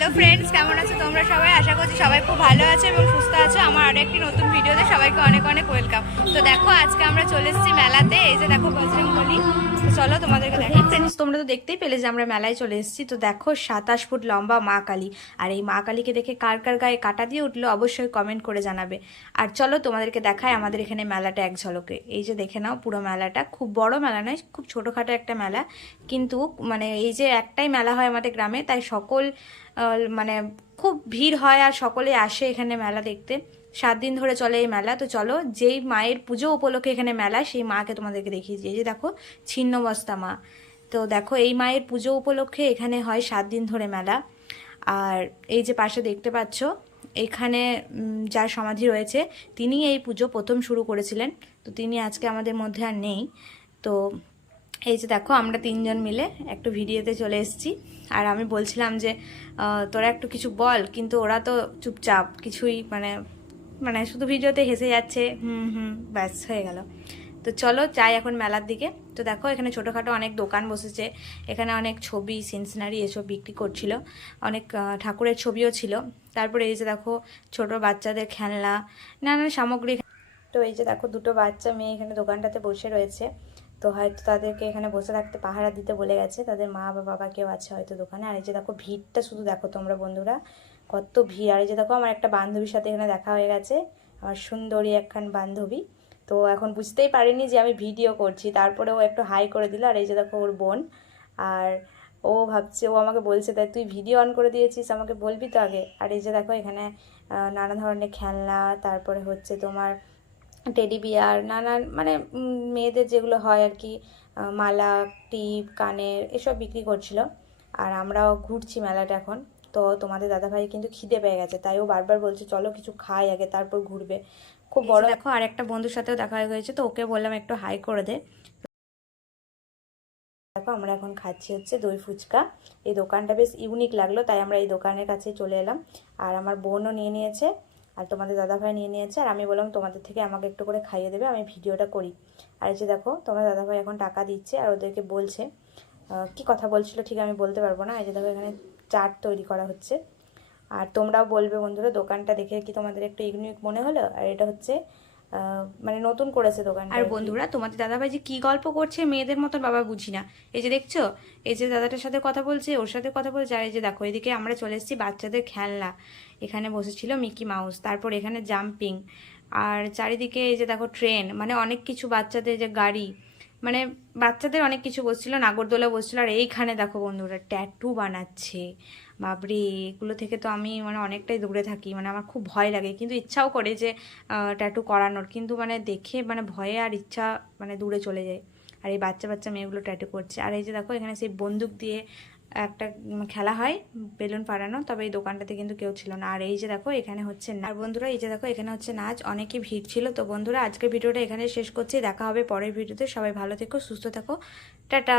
Hello friends, কেমন আছো তোমরা সবাই? আশা করছি সবাই খুব ভালো আছে এবং সুস্থ আছো। আমার আরও একটি নতুন ভিডিওতে সবাইকে অনেক অনেক ওয়েলকাম। তো দেখো, আজকে আমরা চলে এসেছি মেলাতে। এই যে দেখো বজরংবলী। তো চলো তোমাদেরকে দেখো ফ্রেন্ডস, তোমরা তো দেখতেই পেলে যে আমরা মেলায় চলে এসেছি। তো দেখো 27 ফুট লম্বা মা কালী। আর এই মা কালীকে দেখে কার কার গায়ে কাটা দিয়ে উঠলো অবশ্যই কমেন্ট করে জানাবে। আর চলো তোমাদেরকে দেখায় আমাদের এখানে মেলাটা এক ঝলকে। এই যে দেখে নাও, পুরো মেলাটা খুব বড় মেলা নয়, খুব ছোটোখাটো একটা মেলা। কিন্তু মানে এই যে একটাই মেলা হয় আমাদের গ্রামে, তাই সকল মানে খুব ভিড় হয় আর সকলে আসে এখানে মেলা দেখতে। 7 দিন ধরে চলে এই মেলা। তো চলো, যেই মায়ের পুজো উপলক্ষে এখানে মেলা, সেই মাকে তোমাদেরকে দেখিয়েছি। এই যে দেখো, ছিন্নমস্তা মা। তো দেখো, এই মায়ের পুজো উপলক্ষে এখানে হয় 7 দিন ধরে মেলা। আর এই যে পাশে দেখতে পাচ্ছ, এখানে যার সমাধি রয়েছে, তিনি এই পুজো প্রথম শুরু করেছিলেন। তো তিনি আজকে আমাদের মধ্যে আর নেই। তো এই যে দেখো, আমরা 3জন মিলে একটু ভিডিওতে চলে এসেছি। আর আমি বলছিলাম যে তোরা একটু কিছু বল, কিন্তু ওরা তো চুপচাপ, কিছুই মানে মানে শুধু ভিডিওতে হেসে যাচ্ছে, হুম হুম, ব্যাস হয়ে গেল। তো চলো যাই এখন মেলার দিকে। তো দেখো, এখানে ছোটোখাটো অনেক দোকান বসেছে। এখানে অনেক ছবি, সিনসিনারি এসব বিক্রি করছিল। অনেক ঠাকুরের ছবিও ছিল। তারপরে এই যে দেখো, ছোট বাচ্চাদের খেলনা, নানান সামগ্রী। তো এই যে দেখো, দুটো বাচ্চা মেয়ে এখানে দোকানটাতে বসে রয়েছে। তো হয়তো তাদেরকে এখানে বসে থাকতে, পাহারা দিতে বলে গেছে। তাদের মা বা বাবা কেউ আছে হয়তো দোকানে। আর এই যে দেখো, ভিড়টা শুধু দেখো তোমরা বন্ধুরা, কত ভিড়। আর এই যে দেখো, আমার একটা বান্ধবীর সাথে এখানে দেখা হয়ে গেছে, আমার সুন্দরী একখান বান্ধবী। তো এখন বুঝতেই পারিনি যে আমি ভিডিও করছি, তারপরে ও একটু হাই করে দিল। আর এই যে দেখো, ওর বোন। আর ও ভাবছে, ও আমাকে বলছে, তাই তুই ভিডিও অন করে দিয়েছিস, আমাকে বলবি তো আগে। আর এই যে দেখো, এখানে নানা ধরনের খেলনা, তারপরে হচ্ছে তোমার টেডি বিয়ার, নানান মানে মেয়েদের যেগুলো হয় আর কি, মালা, টিপ, কানের, এসব বিক্রি করছিল। আর আমরাও ঘুরছি মেলাটা এখন। তো তোমাদের দাদাভাই কিন্তু খিদে পেয়ে গেছে, তাই ও বারবার বলছে চলো কিছু খাই আগে, তারপর ঘুরবে। খুব বড় দেখো, আর একটা বন্ধুর সাথেও দেখা হয়ে গেছে, তো ওকে বললাম একটু হাই করে দে। দেখো, আমরা এখন খাচ্ছি হচ্ছে দই ফুচকা। এই দোকানটা বেশ ইউনিক লাগলো, তাই আমরা এই দোকানের কাছে চলে এলাম। আর আমার বোনও নিয়ে নিয়েছে, আর তোমাদের দাদাভাই নিয়ে নিয়েছে। আর আমি বললাম তোমাদের থেকে আমাকে একটু করে খাইয়ে দেবে, আমি ভিডিওটা করি। আর এই যে দেখো, তোমার দাদাভাই এখন টাকা দিচ্ছে আর ওদেরকে বলছে, কি কথা বলছিল ঠিক আমি বলতে পারবো না। এই যে দেখো, এখানে চাট তৈরি করা হচ্ছে। আর তোমরাও বলবে বন্ধুরা, দোকানটা দেখে কি তোমাদের একটু ইউনিক মনে হলো? আর এটা হচ্ছে মানে নতুন করেছে দোকানটা। আর বন্ধুরা, তোমাদের দাদাভাই যে কি গল্প করছে মেয়েদের মতন, বাবা বুঝি না। এই যে দেখছো, এই যে দাদাটার সাথে কথা বলছে, ওর সাথে কথা বলছে। আর এই যে দেখো, এদিকে আমরা চলে এসেছি বাচ্চাদের খেলনা। এখানে বসেছিল মিকি মাউস, তারপর এখানে জাম্পিং। আর চারিদিকে এই যে দেখো ট্রেন, মানে অনেক কিছু, বাচ্চাদের যে গাড়ি, মানে বাচ্চাদের অনেক কিছু বসছিল, নাগরদোলা বসছিল। আর এইখানে দেখো বন্ধুরা, ট্যাটু বানাচ্ছে। বাপরে, এগুলো থেকে তো আমি মানে অনেকটাই দূরে থাকি, মানে আমার খুব ভয় লাগে, কিন্তু ইচ্ছাও করে যে ট্যাটু করানোর, কিন্তু মানে দেখে মানে ভয়ে আর ইচ্ছা মানে দূরে চলে যায়। আর এই বাচ্চা বাচ্চা মেয়েগুলো ট্যাটু করছে। আর এই যে দেখো, এখানে সেই বন্দুক দিয়ে একটা খেলা হয়, বেলুন ফাটানো, তবে এই দোকানটাতে কিন্তু কেউ ছিল না। আর এই যে দেখো, এখানে হচ্ছে না। আর বন্ধুরা, এই যে দেখো, এখানে হচ্ছে নাচ, অনেকে ভিড় ছিল। তো বন্ধুরা, আজকের ভিডিওটা এখানে শেষ করছি, দেখা হবে পরের ভিডিওতে। সবাই ভালো থেকো, সুস্থ থাকো, টাটা।